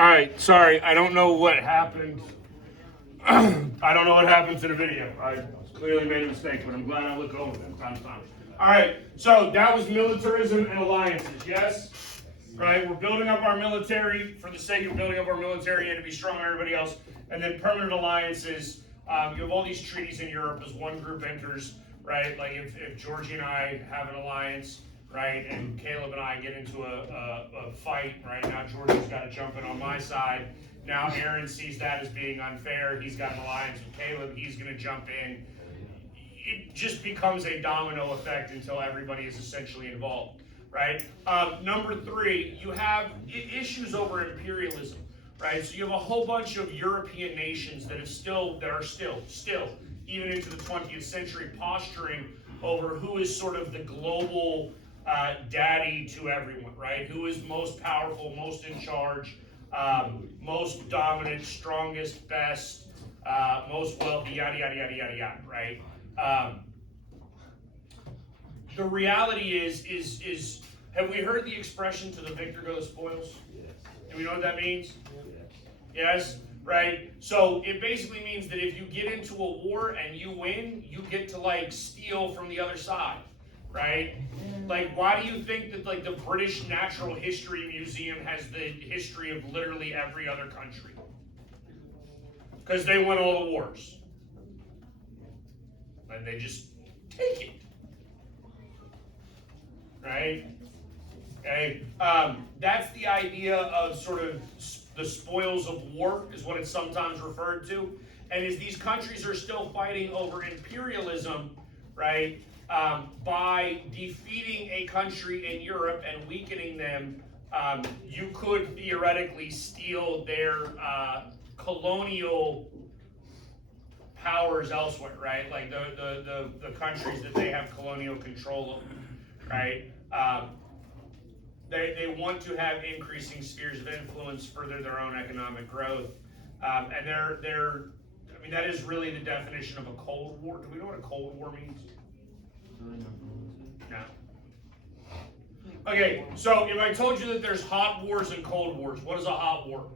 All right, sorry, I don't know what happened. I don't know what happened to the video. I clearly made a mistake, but I'm glad I look over them time to time. All right, so that was militarism and alliances, yes? Right, we're building up our military for the sake of building up our military and to be strong on everybody else. And then permanent alliances, you have all these treaties in Europe as one group enters, right? Like if Georgie and I have an alliance, right, and Caleb and I get into a fight, right, now Georgie's got to jump in on my side. Now Aaron sees that as being unfair. He's got an alliance with Caleb. He's going to jump in. It just becomes a domino effect until everybody is essentially involved, right? Number three, you have issues over imperialism, right? So you have a whole bunch of European nations that are still, even into the 20th century, posturing over who is sort of the global daddy to everyone, right? Who is most powerful, most in charge, most dominant, strongest, best, most wealthy, yada, yada, yada, yada, yada, right? The reality is, have we heard the expression "to the victor go the spoils"? Yes. Do we know what that means? Yes, right? So it basically means that if you get into a war and you win, you get to like steal from the other side, right? Like, why do you think that like the British Natural History Museum has the history of literally every other country? Because they won all the wars. And they just take it. Right? Okay. That's the idea of sort of the spoils of war, is what it's sometimes referred to. And as these countries are still fighting over imperialism, right, by defeating a country in Europe and weakening them, you could theoretically steal their colonial powers elsewhere, right? Like the countries that they have colonial control over, right? They want to have increasing spheres of influence, further their own economic growth, and I mean, that is really the definition of a Cold War. Do we know what a Cold War means? No. Okay, so if I told you that there's hot wars and cold wars, what is a hot war?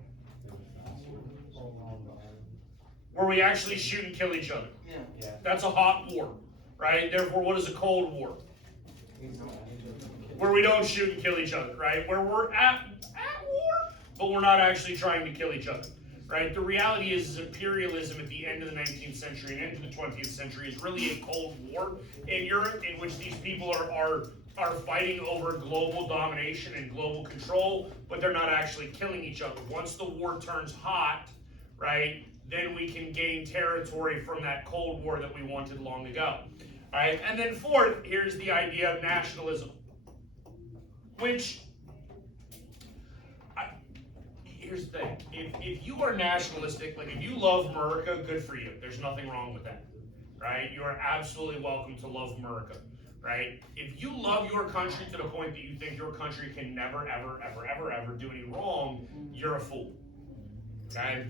Where we actually shoot and kill each other. Yeah. That's a hot war, right? Therefore, what is a cold war? Where we don't shoot and kill each other, right? Where we're at war, but we're not actually trying to kill each other, right? The reality is imperialism at the end of the 19th century and into the 20th century is really a cold war in Europe, in which these people are fighting over global domination and global control, but they're not actually killing each other. Once the war turns hot, right, then we can gain territory from that Cold War that we wanted long ago. All right? And then fourth, here's the idea of nationalism, which, here's the thing. If you are nationalistic, like if you love America, good for you. There's nothing wrong with that, right? You are absolutely welcome to love America, right? If you love your country to the point that you think your country can never, ever, ever, ever, ever do any wrong, you're a fool, okay?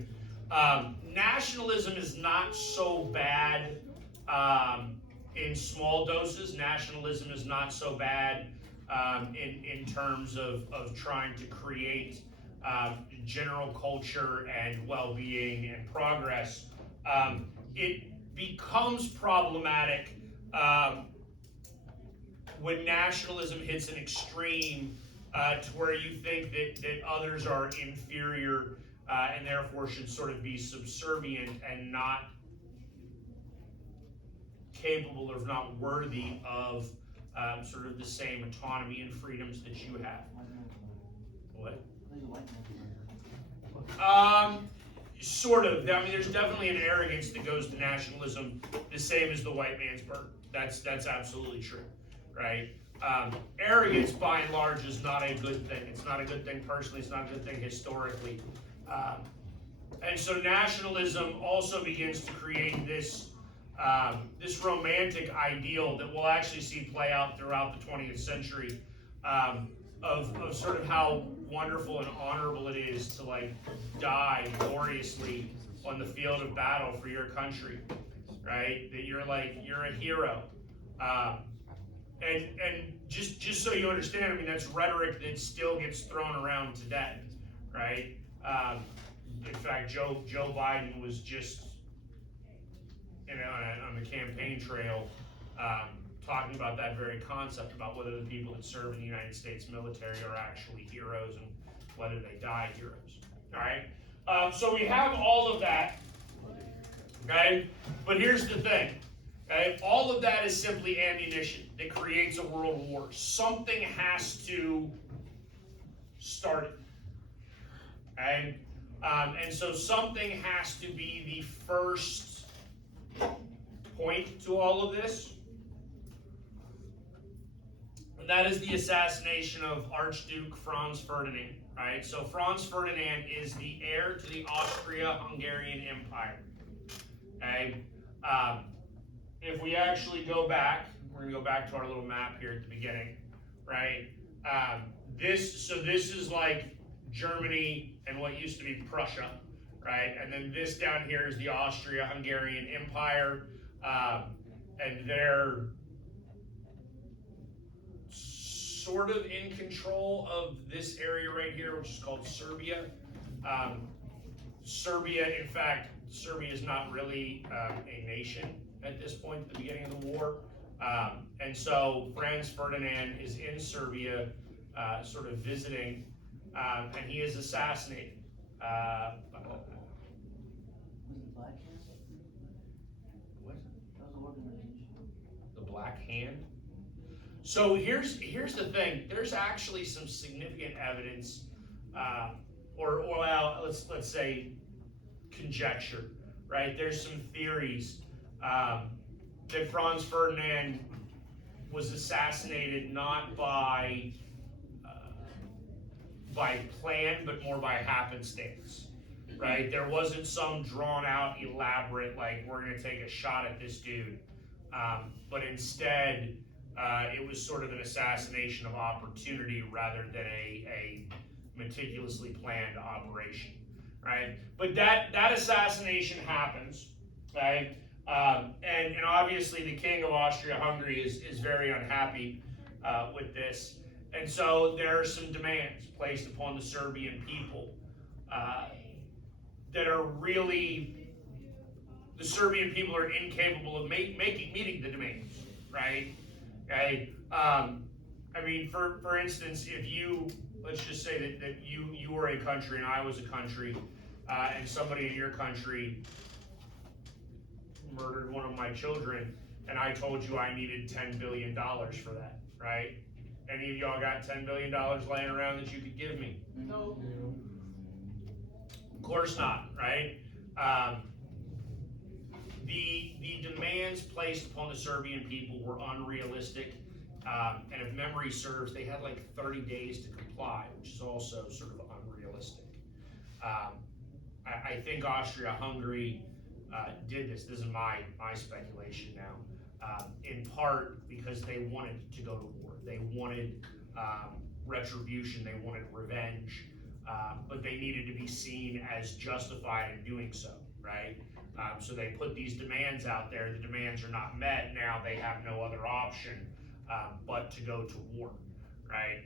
Nationalism is not so bad in small doses. Nationalism is not so bad in terms of trying to create general culture and well-being and progress. It becomes problematic when nationalism hits an extreme to where you think that others are inferior and therefore should sort of be subservient and not capable or not worthy of sort of the same autonomy and freedoms that you have. What? Sort of. I mean, there's definitely an arrogance that goes to nationalism, the same as the white man's burden. That's absolutely true, right? Arrogance, by and large, is not a good thing. It's not a good thing personally. It's not a good thing historically. And so nationalism also begins to create this this romantic ideal that we'll actually see play out throughout the 20th century of sort of how wonderful and honorable it is to like die gloriously on the field of battle for your country, right? That you're a hero. And just so you understand, I mean, that's rhetoric that still gets thrown around today, right? In fact, Joe Biden was just on the campaign trail talking about that very concept, about whether the people that serve in the United States military are actually heroes and whether they die heroes. All right? So we have all of that, okay? But here's the thing, okay? All of that is simply ammunition that creates a world war. Something has to start it, okay? And so something has to be the first point to all of this. And that is the assassination of Archduke Franz Ferdinand, right? So Franz Ferdinand is the heir to the Austria-Hungarian Empire, okay? If we actually go back, we're gonna go back to our little map here at the beginning, right? This is like Germany and what used to be Prussia, right? And then this down here is the Austria-Hungarian Empire, and they're sort of in control of this area right here, which is called Serbia. Serbia, in fact, Serbia is not really a nation at this point at the beginning of the war. And so Franz Ferdinand is in Serbia, sort of visiting, and he is assassinated. Was it Black Hand? What? That was the organization. The Black Hand? So here's the thing. There's actually some significant evidence, or well, let's say conjecture, right? There's some theories that Franz Ferdinand was assassinated not by plan, but more by happenstance, right? There wasn't some drawn out, elaborate, like, we're gonna take a shot at this dude, but instead, it was sort of an assassination of opportunity rather than a meticulously planned operation, right? But that assassination happens, right? And obviously the king of Austria-Hungary is very unhappy with this. And so there are some demands placed upon the Serbian people that are really, the Serbian people are incapable of meeting the demands, right? Okay. I mean, for instance, if you, let's just say that you were a country and I was a country, and somebody in your country murdered one of my children, and I told you I needed $10 billion for that, right? Any of y'all got $10 billion laying around that you could give me? No. Of course not, right? The demands placed upon the Serbian people were unrealistic, and if memory serves, they had like 30 days to comply, which is also sort of unrealistic. I think Austria-Hungary did this. This is my speculation now. In part because they wanted to go to war. They wanted retribution. They wanted revenge, but they needed to be seen as justified in doing so, right? So they put these demands out there. The demands are not met. Now they have no other option but to go to war, right?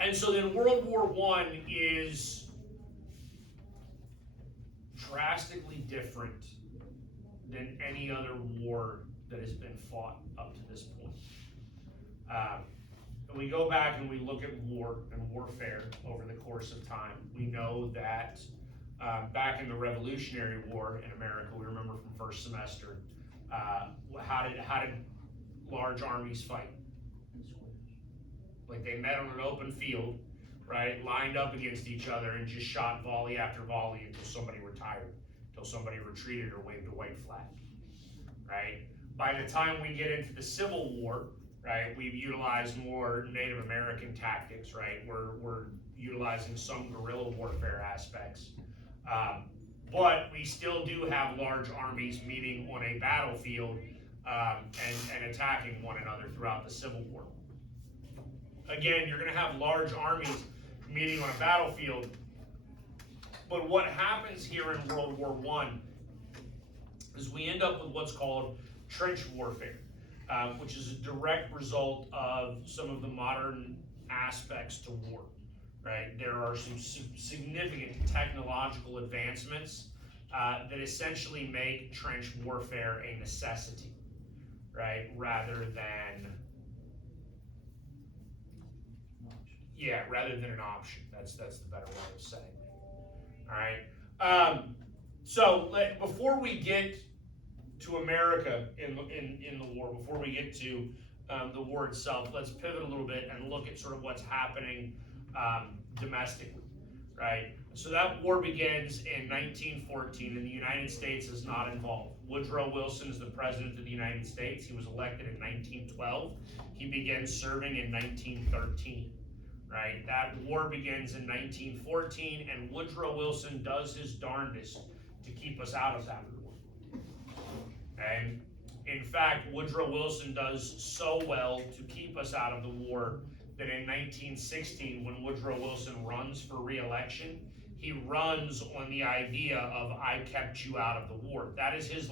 And so then World War I is drastically different than any other war that has been fought up to this point. When we go back and we look at war and warfare over the course of time, we know that back in the Revolutionary War in America, we remember from first semester, how did large armies fight? Like they met on an open field, right, lined up against each other and just shot volley after volley until somebody retired, until somebody retreated or waved a white flag, right? By the time we get into the Civil War, right, we've utilized more Native American tactics, right? We're utilizing some guerrilla warfare aspects. But we still do have large armies meeting on a battlefield and attacking one another throughout the Civil War. Again, you're going to have large armies meeting on a battlefield, but what happens here in World War I is we end up with what's called trench warfare, which is a direct result of some of the modern aspects to war, right? There are some significant technological advancements that essentially make trench warfare a necessity, right? Rather than an option. That's the better way of saying it. All right. So before we get to America in the war, before we get to the war itself, let's pivot a little bit and look at sort of what's happening domestically, right? So that war begins in 1914, and the United States is not involved. Woodrow Wilson is the president of the United States. He was elected in 1912. He begins serving in 1913. Right? That war begins in 1914, and Woodrow Wilson does his darndest to keep us out of that war. Okay? In fact, Woodrow Wilson does so well to keep us out of the war that in 1916, when Woodrow Wilson runs for re-election, he runs on the idea of "I kept you out of the war." That is his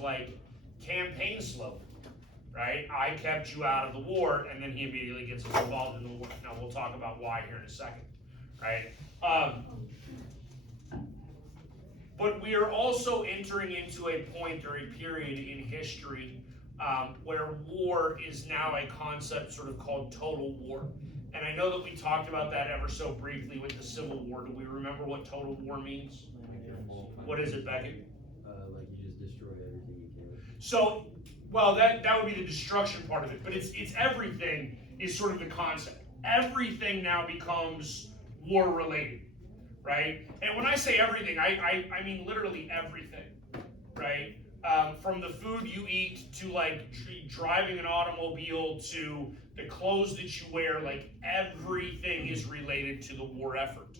campaign slogan. Right? I kept you out of the war, and then he immediately gets involved in the war. Now we'll talk about why here in a second, right? But we are also entering into a point or a period in history where war is now a concept sort of called total war. And I know that we talked about that ever so briefly with the Civil War. Do we remember what total war means? What is it, Beckett? Like you just destroy everything you can. So, well, that would be the destruction part of it, but it's everything is sort of the concept. Everything now becomes war related, right? And when I say everything, I mean literally everything, right? From the food you eat to driving an automobile to the clothes that you wear, everything is related to the war effort,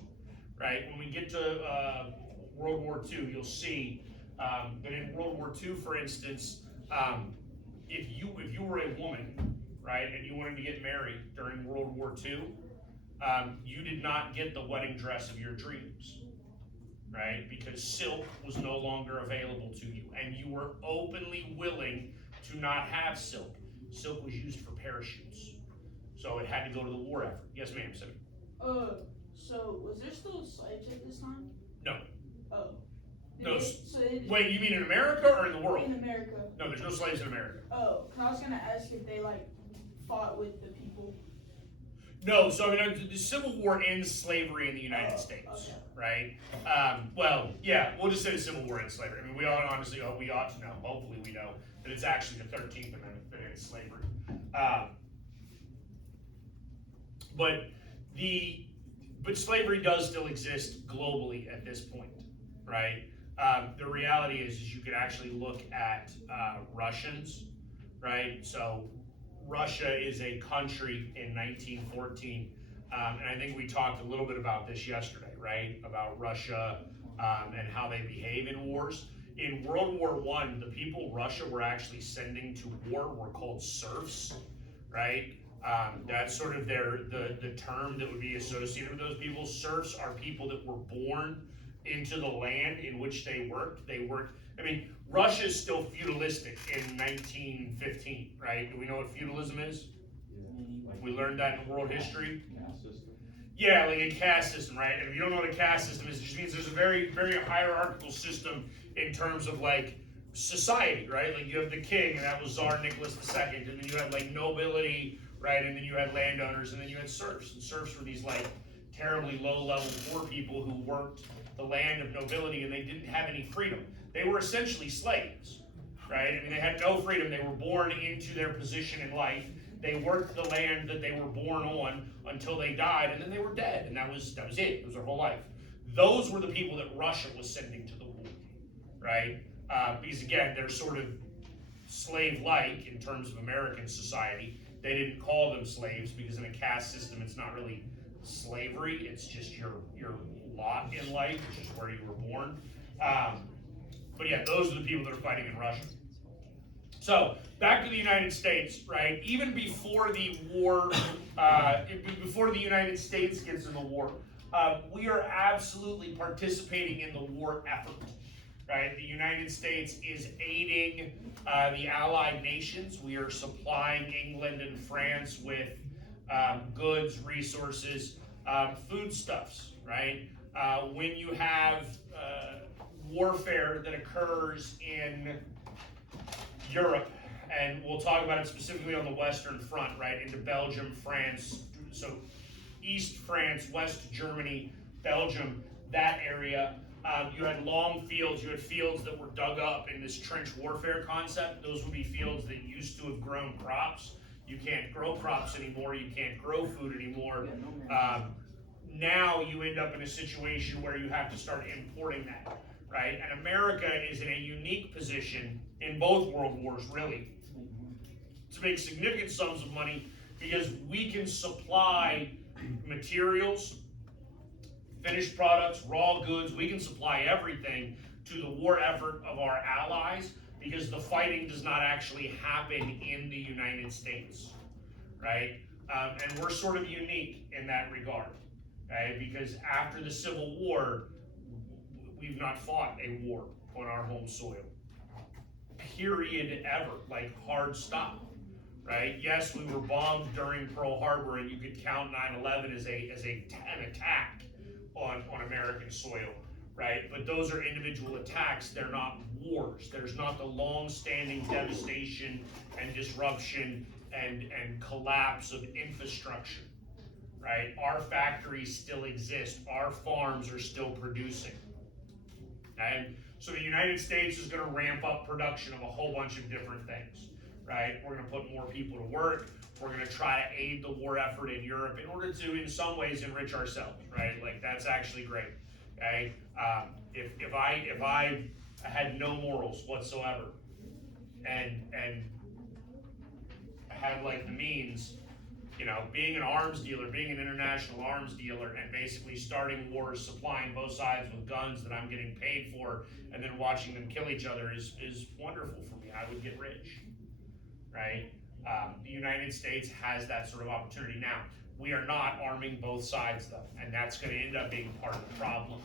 right? When we get to World War II, you'll see that in World War II, for instance, if you were a woman, right, and you wanted to get married during World War II, you did not get the wedding dress of your dreams, right? Because silk was no longer available to you, and you were openly willing to not have silk. Silk was used for parachutes, so it had to go to the war effort. Yes, ma'am, Simi. So was there still slaves at this time? No. Oh. No. So Wait, you mean in America or in the world? in America. No, there's no slaves in America. Oh, 'cause I was gonna ask if they fought with the people. No, so I mean, the Civil War ends slavery in the United States, okay. right? Well, yeah, we'll just say the Civil War ends slavery. I mean, we ought to know, hopefully we know, that it's actually the 13th Amendment that ends slavery. But slavery does still exist globally at this point, right? The reality is you could actually look at Russians, right? So Russia is a country in 1914, and I think we talked a little bit about this yesterday, right? About Russia and how they behave in wars. In World War I, the people Russia were actually sending to war were called serfs, right? That's sort of the term that would be associated with those people. Serfs are people that were born into the land in which they worked. I mean, Russia is still feudalistic in 1915, right? Do we know what feudalism is? Yeah. We learned that in world history. Caste system. Yeah, like a caste system, right? And if you don't know what a caste system is, it just means there's a very, very hierarchical system in terms of society, right? Like you have the king, and that was Tsar Nicholas II, and then you had nobility, right? And then you had landowners, and then you had serfs. And serfs were these terribly low-level poor people who worked the land of nobility, and they didn't have any freedom. They were essentially slaves, right? I mean, they had no freedom. They were born into their position in life. They worked the land that they were born on until they died, and then they were dead, and that was it. It was their whole life. Those were the people that Russia was sending to the war, right? Because again, they're sort of slave-like in terms of American society. They didn't call them slaves because in a caste system, it's not really slavery. It's just your lot in life, which is where you were born. But yeah, those are the people that are fighting in Russia. So back to the United States, right? Even before the war, before the United States gets in the war, we are absolutely participating in the war effort, right? The United States is aiding the Allied nations. We are supplying England and France with goods, resources. foodstuffs, right? When you have warfare that occurs in Europe, and we'll talk about it specifically on the Western Front, right, into Belgium, France, so East France, West Germany, Belgium, that area. You had long fields, you had fields that were dug up in this trench warfare concept. Those would be fields that used to have grown crops. You can't grow crops anymore, you can't grow food anymore. Now you end up in a situation where you have to start importing that, right? And America is in a unique position in both world wars, really, to make significant sums of money because we can supply materials, finished products, raw goods, we can supply everything to the war effort of our allies because the fighting does not actually happen in the United States, right? And we're sort of unique in that regard, right? Because after the Civil War, we've not fought a war on our home soil, period, ever, like hard stop. Right? Yes, we were bombed during Pearl Harbor, and you could count 9/11 as an attack on American soil, right? But those are individual attacks. They're not wars. There's not the long-standing devastation and disruption and collapse of infrastructure, right? Our factories still exist. Our farms are still producing. And so the United States is going to ramp up production of a whole bunch of different things. Right? We're going to put more people to work. We're going to try to aid the war effort in Europe in order to, in some ways, enrich ourselves. Right? Like that's actually great. Okay? If I had no morals whatsoever, and had like the means, you know, being an arms dealer, being an international arms dealer, and basically starting wars, supplying both sides with guns that I'm getting paid for, and then watching them kill each other is wonderful for me. I would get rich. Right? The United States has that sort of opportunity now. We are not arming both sides though, and that's going to end up being part of the problem.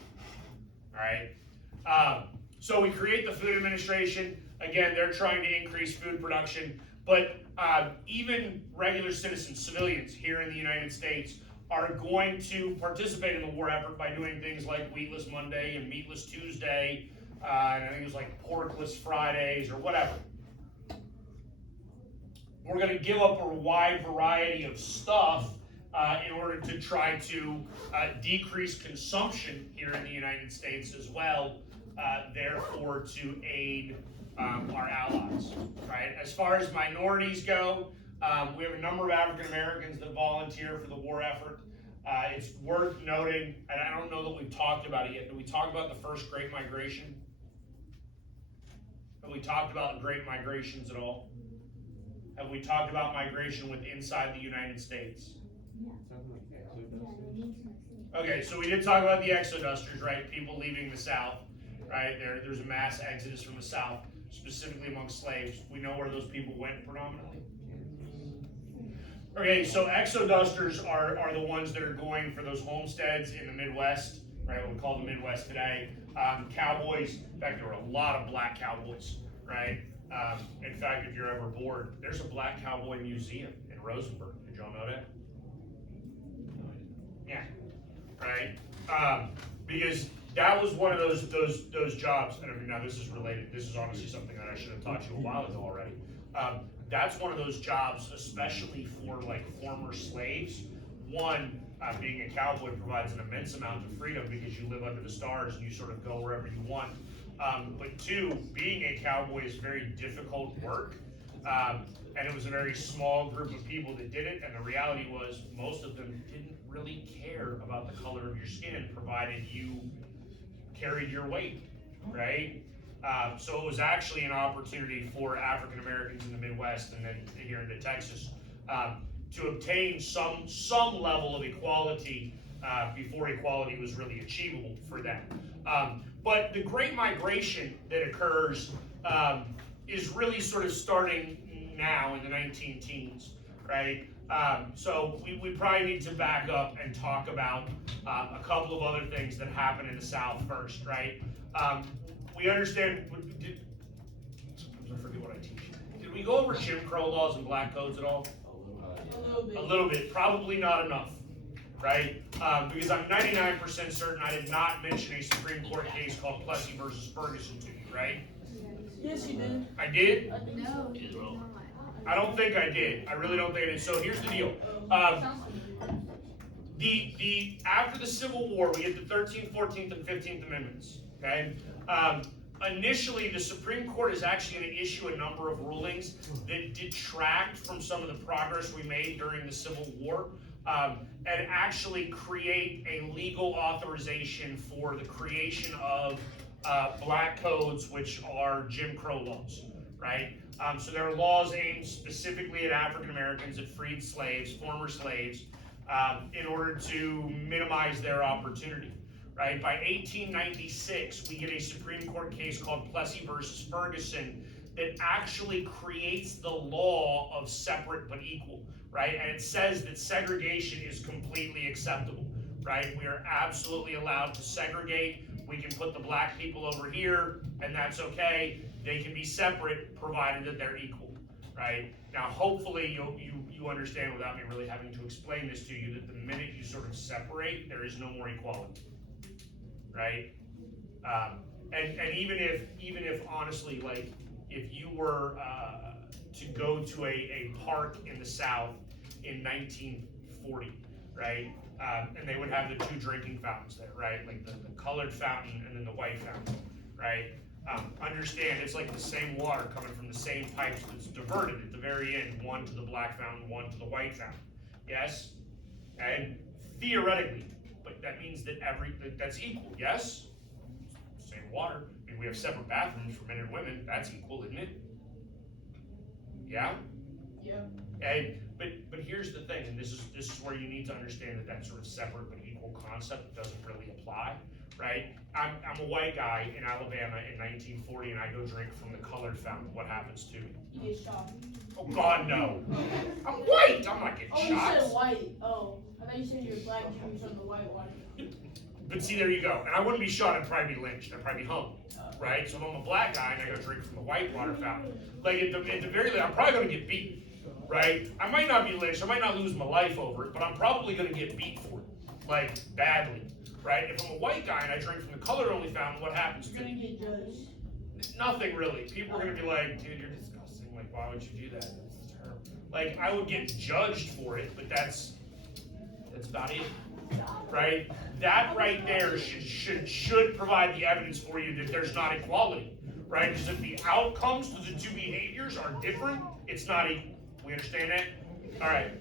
All right? So we create the Food Administration. Again, they're trying to increase food production, but even regular citizens, civilians here in the United States are going to participate in the war effort by doing things like Wheatless Monday and Meatless Tuesday, and I think it was like Porkless Fridays or whatever. We're going to give up a wide variety of stuff in order to try to decrease consumption here in the United States as well, therefore to aid our allies. Right? As far as minorities go, we have a number of African Americans that volunteer for the war effort. It's worth noting, and I don't know that we've talked about it yet. Did we talk about the first Great Migration? Have we talked about Great Migrations at all? Have we talked about migration with inside the United States? Okay, so we did talk about the exodusters, right? People leaving the South, right? There's a mass exodus from the South, specifically among slaves. We know where those people went predominantly. Okay, so exodusters are the ones that are going for those homesteads in the Midwest, right? What we call the Midwest today. Cowboys, in fact, there were a lot of black cowboys, right? In fact, if you're ever bored, there's a black cowboy museum in Rosenberg. Did y'all know that? Yeah, right. Because that was one of those jobs. And I mean, now this is related. This is honestly something that I should have taught you a while ago already. That's one of those jobs, especially for like former slaves. One, being a cowboy provides an immense amount of freedom because you live under the stars and you sort of go wherever you want. But two, being a cowboy is very difficult work, and it was a very small group of people that did it, and the reality was most of them didn't really care about the color of your skin, provided you carried your weight, right? So it was actually an opportunity for African Americans in the Midwest and then here into Texas to obtain some level of equality before equality was really achievable for them. But the Great Migration that occurs is really sort of starting now in the 19-teens, right? So we probably need to back up and talk about a couple of other things that happen in the South first, right? We understand, sometimes I forget what I teach. Did we go over Jim Crow laws and black codes at all? A little bit. A little bit, probably not enough. right? Because I'm 99% certain I did not mention a Supreme Court case called Plessy versus Ferguson to you, right? Yes, you did. I did? I think No, so. you did not. I don't think I did. I really don't think I did. So here's the deal. The after the Civil War, we get the 13th, 14th, and 15th Amendments. Okay. Initially, the Supreme Court is actually going to issue a number of rulings that detract from some of the progress we made during the Civil War, and actually create a legal authorization for the creation of black codes, which are Jim Crow laws, right? So there are laws aimed specifically at African Americans, at freed slaves, former slaves, in order to minimize their opportunity, right? By 1896, we get a Supreme Court case called Plessy versus Ferguson that actually creates the law of separate but equal, right? And it says that segregation is completely acceptable, right? We are absolutely allowed to segregate. We can put the black people over here, and that's okay. They can be separate, provided that they're equal, right? Now, hopefully, you understand without me really having to explain this to you that the minute you sort of separate, there is no more equality, right? And even if honestly, like, if you were to go to a park in the South in 1940, right? And they would have the two drinking fountains there, right? Like the colored fountain and then the white fountain, right? Understand it's like the same water coming from the same pipes that's diverted at the very end, one to the black fountain, one to the white fountain. Yes? And theoretically, but that means that that's equal, yes? Same water. I mean, we have separate bathrooms for men and women. That's equal, isn't it? Yeah? Yeah. And but here's the thing, and this is where you need to understand that sort of separate but equal concept doesn't really apply, right? I'm a white guy in Alabama in 1940, and I go drink from the colored fountain. What happens to me? You get shot. Oh God, no! I'm white. I'm not getting Oh, shot. you said white. Oh, I thought you said you were black and you from the white one. But see, there you go. And I wouldn't be shot. I'd probably be lynched. I'd probably be hung, right? So if I'm a black guy and I go drink from the white water fountain, like at the very least, I'm probably gonna get beat. Right? I might not be lynched, I might not lose my life over it, but I'm probably gonna get beat for it. Like, badly. Right? If I'm a white guy and I drink from the color-only fountain, what happens to You're gonna me? get judged. Nothing really. People are gonna be like, dude, you're disgusting. Like, why would you do that? That's terrible. Like, I would get judged for it, but that's about it. Right? That right there should provide the evidence for you that there's not equality. Right? Because if the outcomes to the two behaviors are different, it's not equal. We understand that? All right.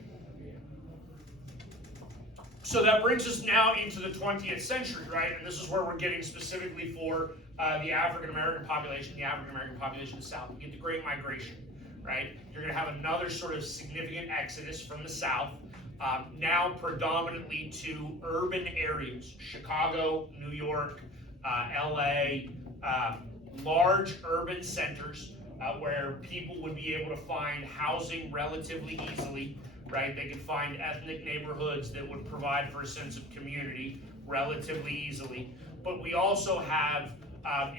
So that brings us now into the 20th century, right? And this is where we're getting specifically for the African American population, the African American population in the South. We get the Great Migration, right? You're going to have another sort of significant exodus from the South, now predominantly to urban areas, Chicago, New York, LA, large urban centers. Where people would be able to find housing relatively easily, right? They could find ethnic neighborhoods that would provide for a sense of community relatively easily. But we also have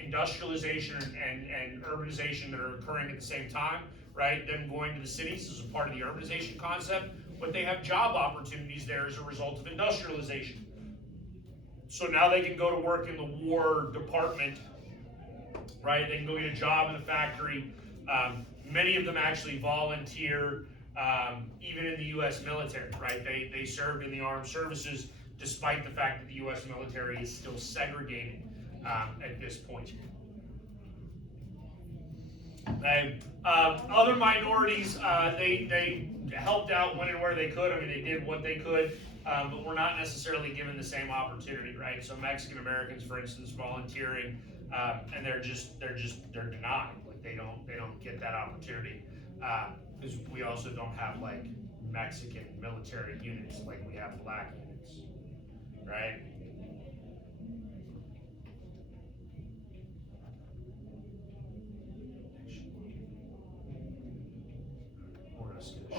industrialization and urbanization that are occurring at the same time, right? Them going to the cities is a part of the urbanization concept, but they have job opportunities there as a result of industrialization. So now they can go to work in the War Department, right? They can go get a job in the factory. Many of them actually volunteer, even in the U.S. military, right? They served in the armed services, despite the fact that the U.S. military is still segregated at this point. Other minorities, they helped out when and where they could. I mean, they did what they could, but were not necessarily given the same opportunity, right? So Mexican Americans, for instance, volunteering, and they're denied. Like they don't get that opportunity because we also don't have like Mexican military units like we have black units, right? We're gonna skip a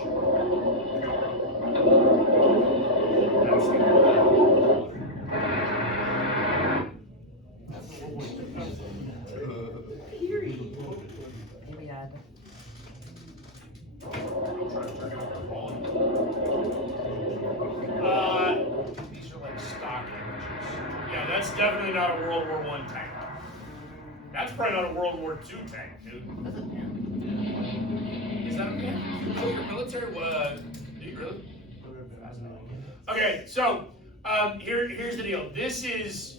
That's definitely not a World War I tank. That's probably not a World War II tank, dude. That's a Panther. Is that a Panther? Oh, your military? Do you really? Okay, so here's the deal. This is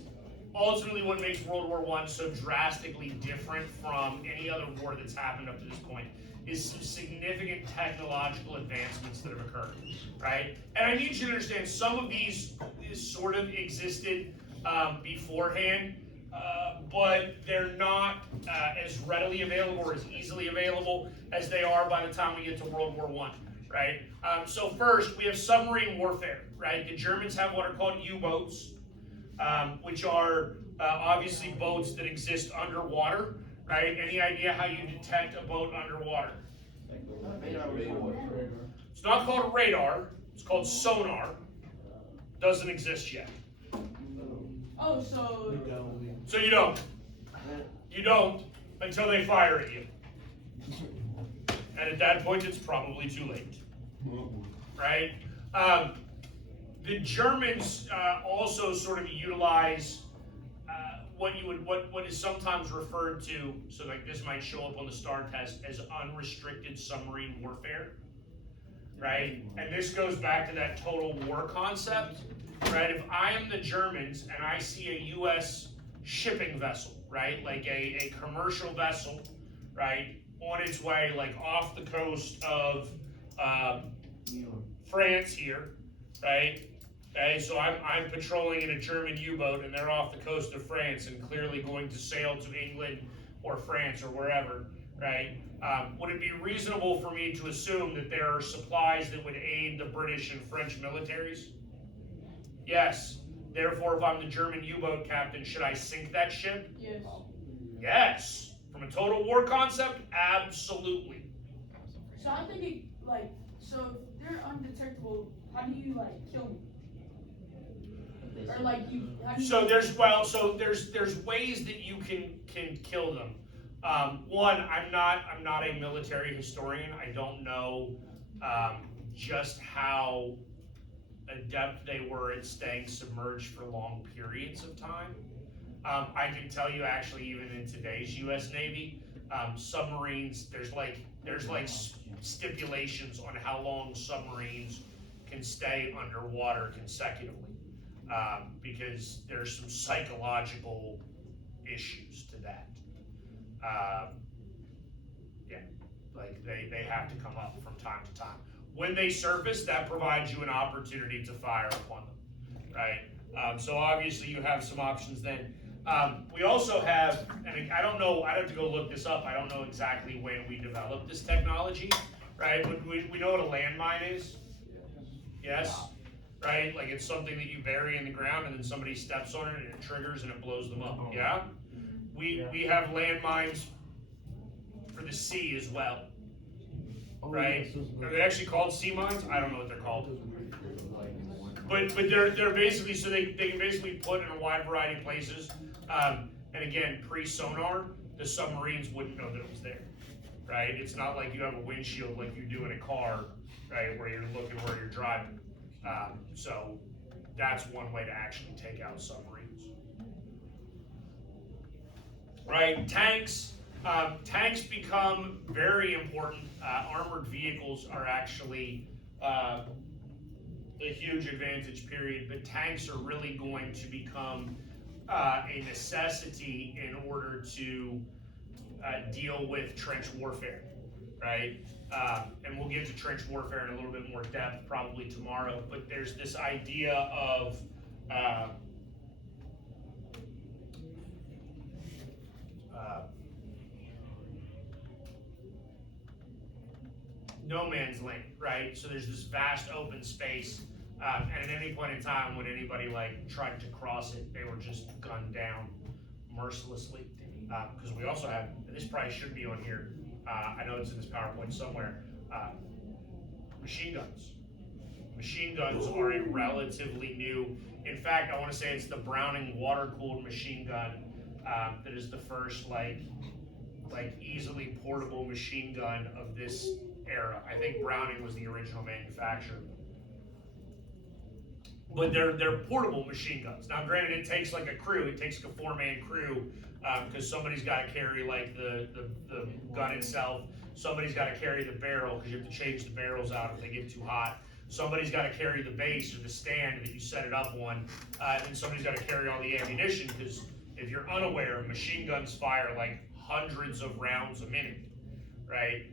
ultimately what makes World War I so drastically different from any other war that's happened up to this point, is some significant technological advancements that have occurred, right? And I need you to understand some of these sort of existed beforehand, but they're not as readily available or as easily available as they are by the time we get to World War I. Right? So first, we have submarine warfare, right? The Germans have what are called U-boats, which are obviously boats that exist underwater, right? Any idea how you detect a boat underwater? It's not called a radar, it's called sonar. Doesn't exist yet. Oh, so So you don't. You don't until they fire at you. And at that point, it's probably too late. Right? The Germans also sort of utilize what is sometimes referred to, so like this might show up on the STAR test, as unrestricted submarine warfare. Right? And this goes back to that total war concept. Right? If I am the Germans and I see a U.S. shipping vessel, right, like a commercial vessel, right, on its way, like off the coast of France here, right? Okay, so I'm patrolling in a German U-boat and they're off the coast of France and clearly going to sail to England or France or wherever, right? Would it be reasonable for me to assume that there are supplies that would aid the British and French militaries? Yes. Therefore, if I'm the German U-boat captain, should I sink that ship? yes. Yes. From a total war concept, absolutely. So I'm thinking like, so if they're undetectable, how do you like kill them? Or like you? How do you, So there's ways that you can kill them. One, I'm not a military historian. I don't know just how adept they were at staying submerged for long periods of time. I can tell you actually, even in today's U.S. Navy, submarines, there's like stipulations on how long submarines can stay underwater consecutively, because there's some psychological issues to that. Yeah, like they have to come up from time to time. When they surface, that provides you an opportunity to fire upon them, right? So obviously you have some options then. We also have, and I don't know, I'd have to go look this up, I don't know exactly when we developed this technology, right? But we know what a landmine is? Yes? Right? Like it's something that you bury in the ground and then somebody steps on it and it triggers and it blows them up, yeah? We have landmines for the sea as well, right? Are they actually called sea mines? I don't know what they're called. But they're basically, so they can basically put in a wide variety of places. And again, pre-sonar, the submarines wouldn't know that it was there, right? It's not like you have a windshield like you do in a car, right, where you're looking where you're driving. So that's one way to actually take out submarines. Right, tanks. Tanks become very important. Armored vehicles are actually a huge advantage, period, but tanks are really going to become a necessity in order to deal with trench warfare, right? And we'll get to trench warfare in a little bit more depth probably tomorrow, but there's this idea of no man's land, right? So there's this vast open space, and at any point in time when anybody like tried to cross it, they were just gunned down mercilessly. Because we also have, and this probably should be on here, I know it's in this PowerPoint somewhere, machine guns. Machine guns are a relatively new, in fact, I want to say it's the Browning water-cooled machine gun that is the first like easily portable machine gun of this era. I think Browning was the original manufacturer. but they're portable machine guns. Now, granted, it takes like a crew. It takes like a 4-man crew because somebody's got to carry like the gun itself. Somebody's got to carry the barrel because you have to change the barrels out if they get too hot. Somebody's got to carry the base or the stand that you set it up on, and somebody's got to carry all the ammunition because if you're unaware, machine guns fire like hundreds of rounds a minute, right?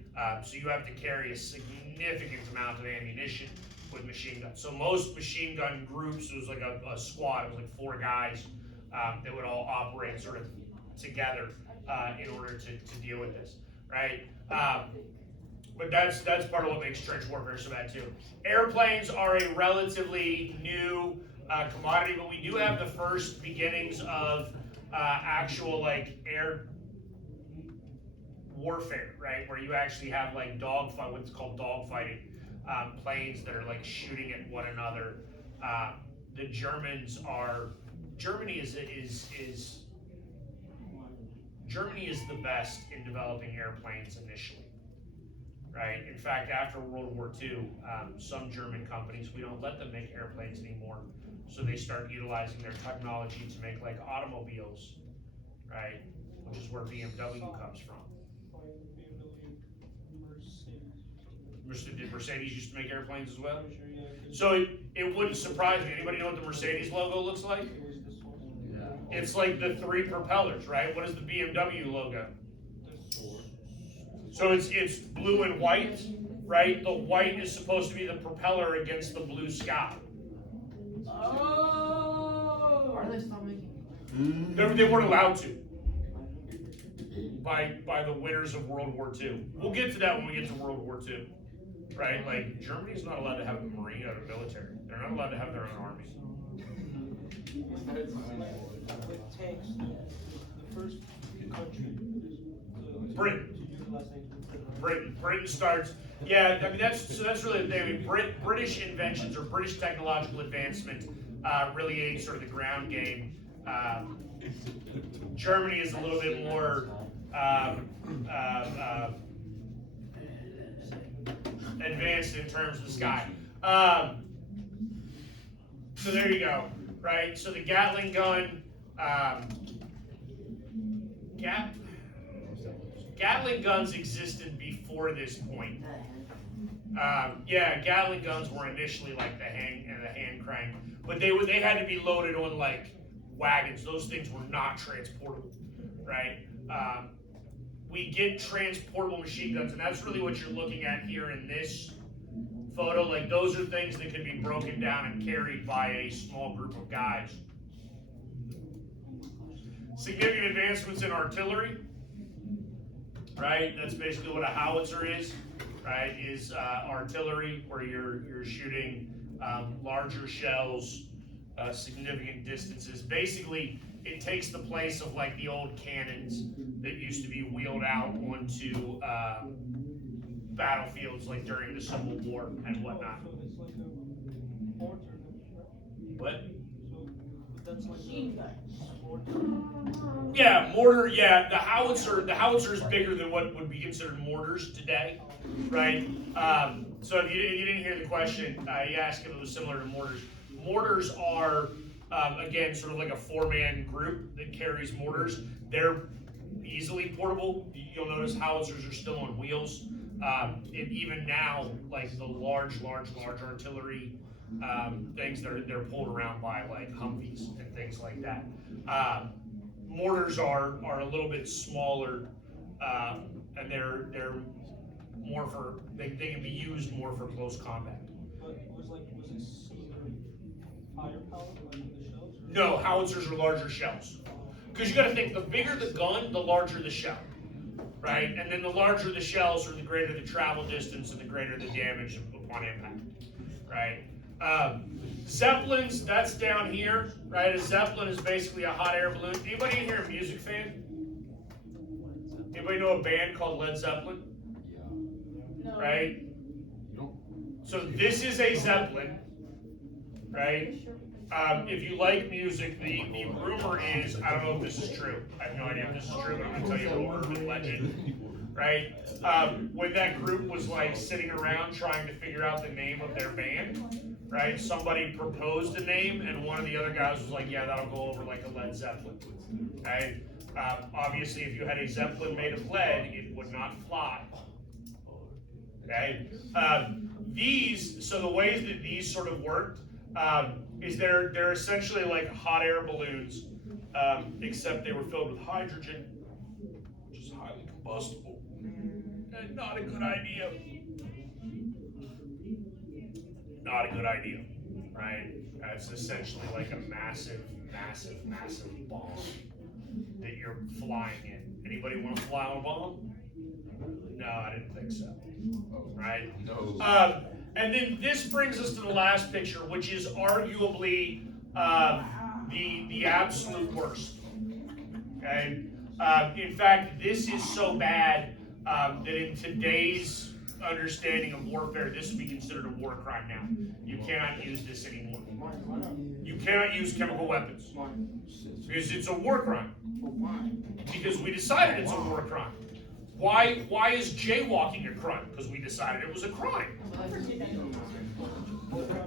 So you have to carry a significant amount of ammunition with machine guns. So most machine gun groups, it was like a squad, it was like 4 guys that would all operate sort of together in order to deal with this, right? But that's part of what makes trench warfare so bad too. Airplanes are a relatively new commodity, but we do have the first beginnings of actual like air warfare, right? Where you actually have like dogfight, what's called dogfighting, planes that are like shooting at one another. The Germany is the best in developing airplanes initially, right? In fact, after World War II, some German companies, we don't let them make airplanes anymore, so they start utilizing their technology to make like automobiles, right? Which is where BMW comes from. Did Mercedes used to make airplanes as well? So it wouldn't surprise me. Anybody know what the Mercedes logo looks like? It's like the 3 propellers, right? What is the BMW logo? So it's blue and white, right? The white is supposed to be the propeller against the blue sky. Oh. Why are they stop making? They weren't allowed to by the winners of World War II. We'll get to that when we get to World War II, right? Like Germany's not allowed to have a marine or a military. They're not allowed to have their own army. With tanks, the first country. Britain starts. Yeah, I mean that's really the thing. I mean, British inventions or British technological advancement really aids sort of the ground game. Germany is a little bit more advanced in terms of the sky. So there you go, right? So the Gatling gun, Gatling guns existed before this point. Yeah, Gatling guns were initially like the hand crank, but they had to be loaded on like wagons. Those things were not transportable, right? We get transportable machine guns, and that's really what you're looking at here in this photo. Like those are things that can be broken down and carried by a small group of guys. Significant advancements in artillery, right? That's basically what a howitzer is, right? Is artillery where you're shooting larger shells, significant distances. Basically, it takes the place of like the old cannons that used to be wheeled out onto battlefields like during the Civil War and whatnot. What? Machine gun. Yeah, mortar. Yeah, the howitzer is bigger than what would be considered mortars today, right? So if you didn't hear the question, you asked if it was similar to mortars. Mortars are again sort of like a 4-man group that carries mortars. They're easily portable. You'll notice howitzers are still on wheels. And even now, like the large artillery things, they're pulled around by like Humvees and things like that. Mortars are a little bit smaller, and they're more for they can be used more for close combat. But was it singular firepower like the shells? No, howitzers are larger shells. Because you got to think, the bigger the gun, the larger the shell, right? And then the larger the shells, or the greater the travel distance, and the greater the damage upon impact, right? Zeppelins, that's down here, right? A Zeppelin is basically a hot air balloon. Anybody in here a music fan? Anybody know a band called Led Zeppelin? No. Right? So this is a Zeppelin, right? If you like music, the rumor is, I don't know if this is true. I have no idea if this is true, but I'm going to tell you a little urban legend, right? When that group was like sitting around trying to figure out the name of their band, right? Somebody proposed a name, and one of the other guys was like, "Yeah, that'll go over like a Led Zeppelin." Okay. Obviously, if you had a Zeppelin made of lead, it would not fly. Okay. So the ways that these sort of worked is they're essentially like hot air balloons, except they were filled with hydrogen, which is highly combustible and not a good idea. Not a good idea, right? It's essentially like a massive, massive, massive bomb that you're flying in. Anybody want to fly on a bomb? No, I didn't think so. Right? No. And then this brings us to the last picture, which is arguably the absolute worst. Okay. In fact, this is so bad that in today's understanding of warfare, this would be considered a war crime now. You cannot use this anymore. You cannot use chemical weapons because it's a war crime. Because we decided it's a war crime. Why is jaywalking a crime? Because we decided it was a crime.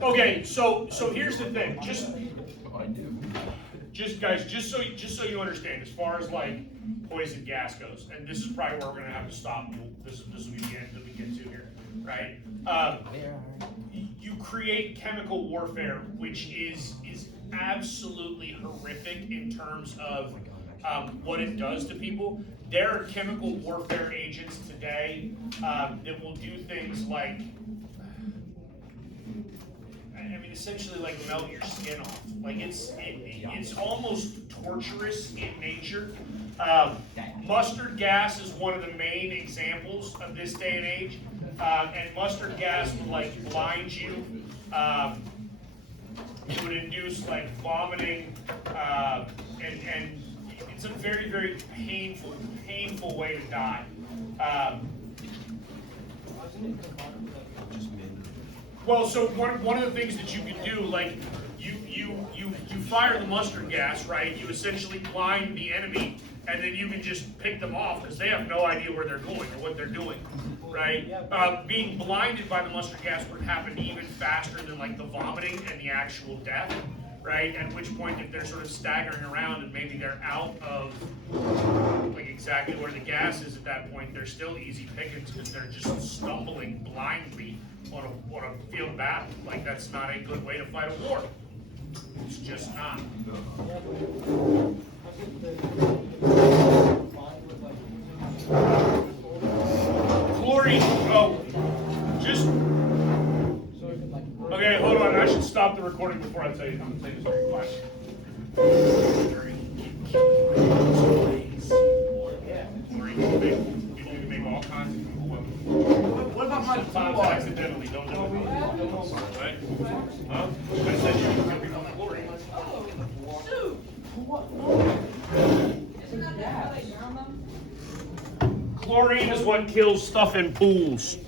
Okay, so here's the thing. Just guys, just so you understand, as far as like poison gas goes, and this is probably where we're gonna have to stop. This will be the end that we get to here, right? You create chemical warfare, which is absolutely horrific in terms of what it does to people. There are chemical warfare agents today that will do things like, I mean, essentially like melt your skin off. Like it's almost torturous in nature. Mustard gas is one of the main examples of this day and age. And mustard gas would like blind you. It would induce like vomiting, and it's a very, very painful way to die. Well, so one of the things that you can do, like you fire the mustard gas, right? You essentially blind the enemy, and then you can just pick them off because they have no idea where they're going or what they're doing, right? Being blinded by the mustard gas would happen even faster than like the vomiting and the actual death, right? At which point, if they're sort of staggering around and maybe they're out of like exactly where the gas is at that point, they're still easy pickings because they're just stumbling blindly on a field of battle. Like that's not a good way to fight a war. It's just not. Chlorine. Oh, just. Okay, hold on. I should stop the recording before I tell you. I'm gonna say this very quiet. Chlorine can make all kinds of chemical weapons. What about my Sometimes accidentally, don't do it. Right? Huh? I said you can become chlorine. Chlorine is what kills stuff in pools.